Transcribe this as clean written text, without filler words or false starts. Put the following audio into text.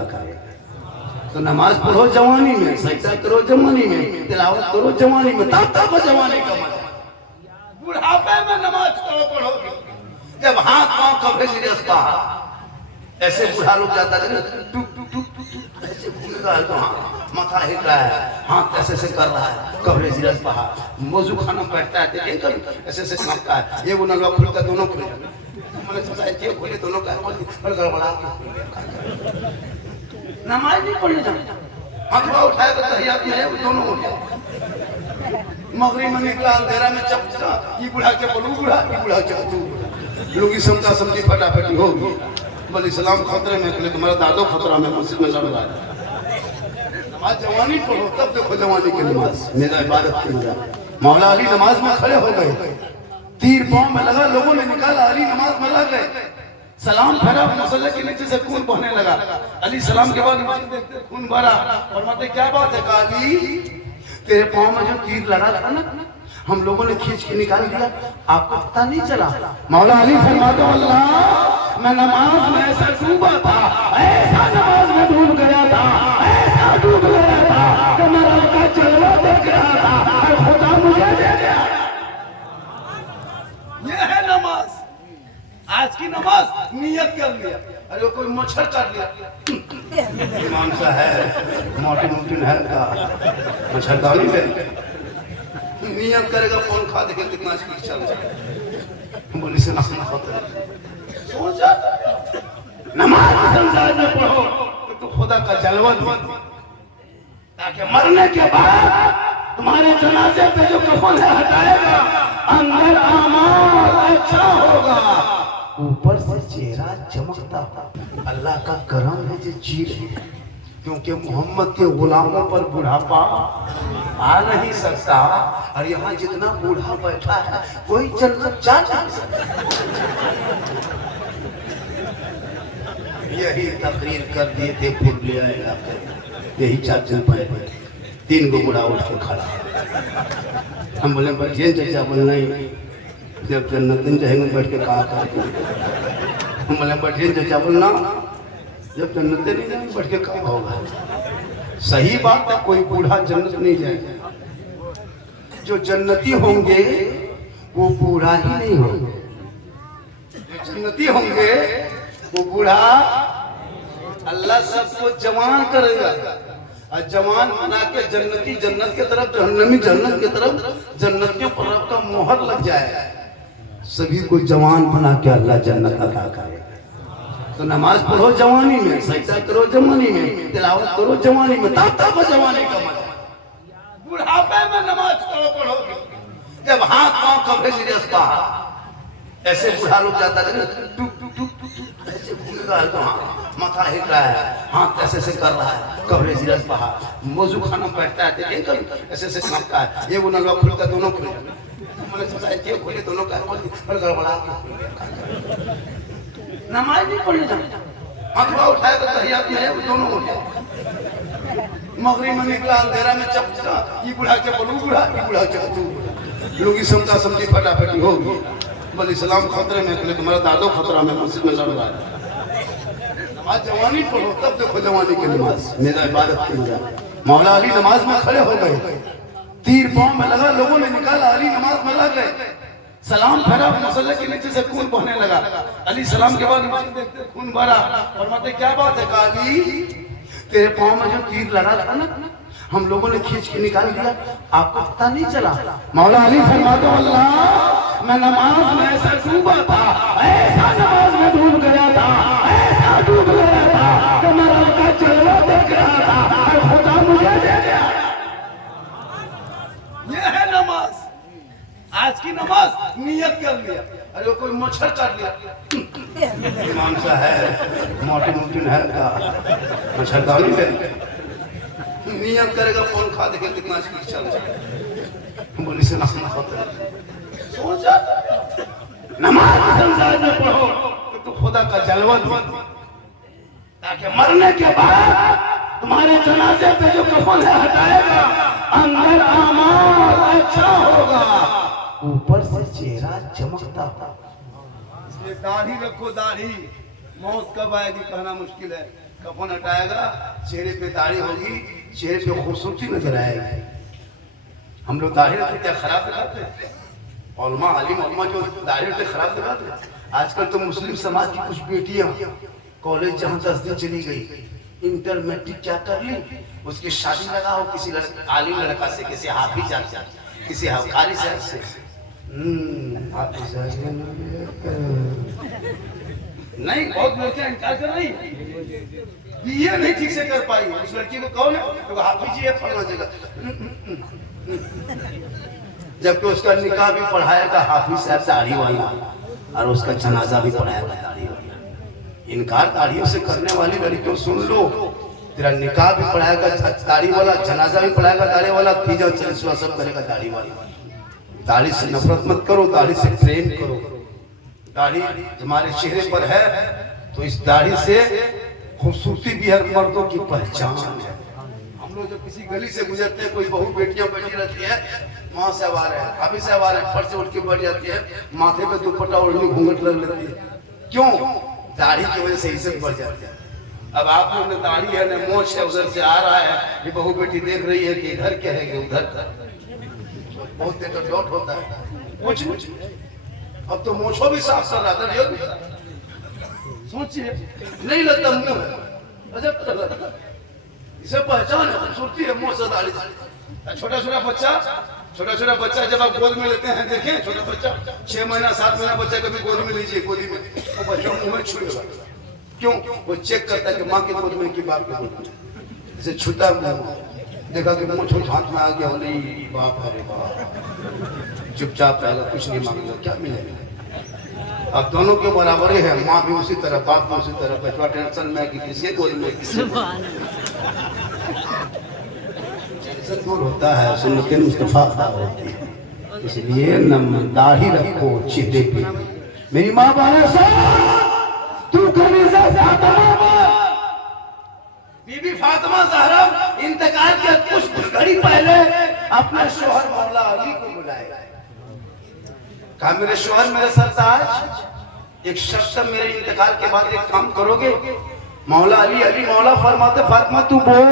अदा करे। तो नमाज पढ़ो जवानी में, सजदा करो जवानी में, तिलावत करो जवानी में, तब जवानी का मजा। बुढ़ापे में नमाज पढ़ोगे जब हाथ पांव कपड़े से रस्ता ऐसे बुढ़ा लोग जाता है टुक टुक टुक टुक ऐसे घूमेगा तो हाँ माथा हिल रहा है, हाथ ऐसे से कर रहा है, कपड़े से रस्ता मौजू खाना बैठता है ऐसे से कांपता है, ये वो नलवा खुलता दोनों खुल जाते, मैंने सोचा ये खोले दोनों का गड़बड़ा के नमाज नहीं पढ़ने जाना, हथवा उठाया तो तहियात में है वो दोनों हो गया। मगरिब में निकला अंधेरा में चपचा, ये बुढ़ा चपलू बुढ़ा, ये बुढ़ा चपलू बुढ़ा, लोग ही समझा समझी फटाफटी होगी। बल इस्लाम खतरे में निकले, तुम्हारा दादो खतरा में मस्जिद में लड़ रहा है। नमाज जवानी पढ़ो तब देखो जवानी की नमाज, मेरा इबादत की मजा। मौला अली नमाज में खड़े हो गए, तीर पांव में लगा, लोगों ने निकाला, अली नमाज में लग गए, सलाम फेरा, मुसल्ले के नीचे से खून बहने लगा। अली सलाम के बाद देखते खून भरा और माते क्या बात है, काली तेरे पांव में जो तीर लगा था ना, हम लोगों ने खींच के निकाल दिया, आपको पता नहीं चला। मौला अली फरमाते अल्लाह मैं नमाज में ऐसा डूबा था, ऐसा नमाज में डूब गया था, ऐसा डूब गया था कि मैं रब का जलवा देख रहा था और खुदा मुझे दे गया। ये है नमाज। आज की नमाज नियत कर लिया, अरे कोई मच्छर काट लिया, इमाम सा है मोटी मोटी है का मच्छरदानी है, नियत करेगा फोन खा देखे कितना स्पीड चल जाए, बोली से नमाज होता है। सोचा नमाज संसार में पढ़ो तो खुदा का जलवा दो, ताकि मरने के बाद तुम्हारे जनाजे पे जो कफन है हटाएगा, अंदर अमाल अच्छा होगा, ऊपर से चेहरा चमकता। अल्लाह का करम है जो जी रहे, क्योंकि मोहम्मद के गुलामों पर बुढ़ापा आ नहीं सकता, और यहाँ जितना बूढ़ा बैठा है कोई जन्नत जा नहीं सकता। यही तकरीर कर दिए थे, फूल ले आएगा, यही 4 दिन पहले 3 गो बूढ़ा उठ के खड़ा, हम बोले बैठिए चचा, बोल नहीं जब जन्नत जाएंगे बैठ के कहा हम बोले बैठिए चचा, बोलना जब जन्नत नहीं जाएंगे बैठ के कहा होगा। सही बात है, कोई बूढ़ा जन्नत नहीं जाएगा, जो जन्नती होंगे वो बूढ़ा ही नहीं होंगे, जो जन्नती होंगे वो बूढ़ा। अल्लाह सबको जवान करेगा और जवान बना के जन्नती जन्नत की तरफ, जहन्नमी जन्नत की तरफ, जन्नतियों पर रब का मोहर लग जाए, सभी को जवान बना के अल्लाह जन्नत अता करेगा। तो नमाज पढ़ो जवानी में, सजदा करो जवानी में, तिलावत करो जवानी में, तब जवानी का मजा। बुढ़ापे में नमाज पढ़ोगे जब हाथ पांव कपड़े से रस्ता ऐसे बुढ़ा लोग जाता है टुक टुक टुक टुक ऐसे घूमेगा तो हाँ माथा हिल रहा है, हाथ ऐसे से कर रहा है, कपड़े से रस्ता मौजू खाना बैठता है ऐसे से कांपता है, ये वो नलवा खुलता दोनों खुल जाते, मैंने सोचा ये खोले दोनों का गड़बड़ा के नमाज नहीं पढ़ने जाना, हथवा उठाया तो तहियात में है वो दोनों हो गया। मगरिब में निकला अंधेरा में चपचा, ये बुढ़ा चपलू बुढ़ा, ये बुढ़ा चपलू बुढ़ा, लोग ही समझा समझी फटाफटी होगी। बल इस्लाम खतरे में निकले, तुम्हारा दादो खतरा में मस्जिद में लड़ रहा है। नमाज जवानी पढ़ो तब देखो जवानी की नमाज, मेरा इबादत की मजा। मौला अली नमाज में खड़े हो गए, तीर पांव में लगा, लोगों ने निकाला, अली नमाज में लग गए, सलाम फेरा, मुसल्ले के नीचे से खून बहने लगा। अली सलाम के बाद देखते खून भरा और माते क्या बात है, काली तेरे पांव में जो तीर लगा था ना, हम लोगों ने खींच के निकाल दिया, आपको पता नहीं चला। मौला अली फरमाते अल्लाह मैं नमाज में ऐसा डूबा था, ऐसा नमाज में डूब गया था, ऐसा डूब गया था कि मैं रब का जलवा देख रहा था और खुदा मुझे दे गया। ये है नमाज। आज की नमाज नियत कर लिया, अरे कोई मच्छर काट लिया, इमाम सा है मोटी मोटी है का मच्छरदानी है, नियत करेगा फोन खा देखे कितना स्पीड चल जाए, बोली से नमाज होता है। सोचा नमाज संसार में पढ़ो तो खुदा का जलवा दो, ताकि मरने के बाद तुम्हारे जनाजे पे जो कफन है हटाएगा, अंदर अमाल अच्छा होगा, ऊपर से चेहरा चमकता। इसलिए दाढ़ी रखो, दाढ़ी मौत कब आएगी कहना मुश्किल है। कफन हटाएगा, चेहरे पे दाढ़ी होगी, चेहरे पे खूबसूरती नजर आएगी। हम लोग दाढ़ी रखते क्या खराब दिखाते? उलमा आलिम उलमा जो दाढ़ी रखते खराब दिखाते। आजकल तो मुस्लिम समाज की कुछ बेटियां कॉलेज जहाँ 10 दिन चली गई, इंटर मैट्रिक क्या कर ली, उसकी शादी लगा हो किसी आलिम लड़का से, किसी हाफिज से, किसी कारी से। नहीं, बहुत लड़कियां इनकार कर रही, ये नहीं ठीक से कर पाई। उस लड़की को कौन है? तो हाफिज जी है फलना जगह। जबकि उसका निकाह भी पढ़ाएगा हाफिज साहब दाढ़ी वाला, और उसका जनाजा भी पढ़ाएगा दाढ़ी वाला। इनकार दाढ़ियों से करने वाली लड़कियों सुन लो, तेरा निकाह भी पढ़ाएगा दाढ़ी वाला, जनाजा भी पढ़ाएगा दाढ़ी वाला, तीजा चलिसवा सब करेगा दाढ़ी वाला। दाढ़ी से नफरत मत करो, दाढ़ी से प्रेम करो। दाढ़ी तुम्हारे चेहरे पर है तो इस दाढ़ी से खूबसूरती भी हर मर्दों की पहचान है। हम लोग जब किसी गली से गुजरते हैं, कोई बहू बेटियां बैठी रहती है, वहां से आ रहे हैं, अभी से आ रहे हैं, फट से उठ के बैठ जाती है, माथे पे दुपट्टा ओढ़नी घूंघट लग लेती है। क्यों? दाढ़ी की वजह से इज्जत बढ़ जाती है। अब आप लोग ने दाढ़ी है न मोछ है, उधर से आ रहा है, ये बहू बेटी देख रही है कि इधर क्या है कि उधर, बहुत देर का डॉट होता है। कुछ अब तो मोछो भी साफ कर रहा था, सोचिए नहीं लगता मुंह है, अजब इसे पहचान है, खूबसूरती है मुंह से दाढ़ी। छोटा छोटा बच्चा जब आप गोद में लेते हैं, देखें छोटा बच्चा 6 महीना 7 महीना बच्चा कभी गोद में लीजिए, गोदी में वो बच्चा मुंह में छुएगा। क्यों? वो चेक करता है कि माँ के गोद में कि बाप के गोद में। जैसे छूता देखा कि मुँह छोट हाथ में आ गया, नहीं बाप अरे बाप, चुपचाप रहेगा, कुछ नहीं मांगेगा, क्या मिलेगा? अब दोनों के बराबर ही है, माँ भी उसी तरह, बाप भी उसी तरह। बचवा टेंशन में कि किसी गोद में किसी दूर होता है, सुन्नत मुस्तफा होती है। इसलिए दाढ़ी रखो चेहरे पे। मेरी माँ तू बीबी फातिमा ज़हरा इंतकाल के कुछ घड़ी पहले अपने शोहर मौला अली को बुलाया। कहा मेरे शोहर, मेरे सरताज, एक शख्स मेरे इंतकाल के बाद एक काम करोगे? मौला अली मौला फरमाते फातिमा तू बोल।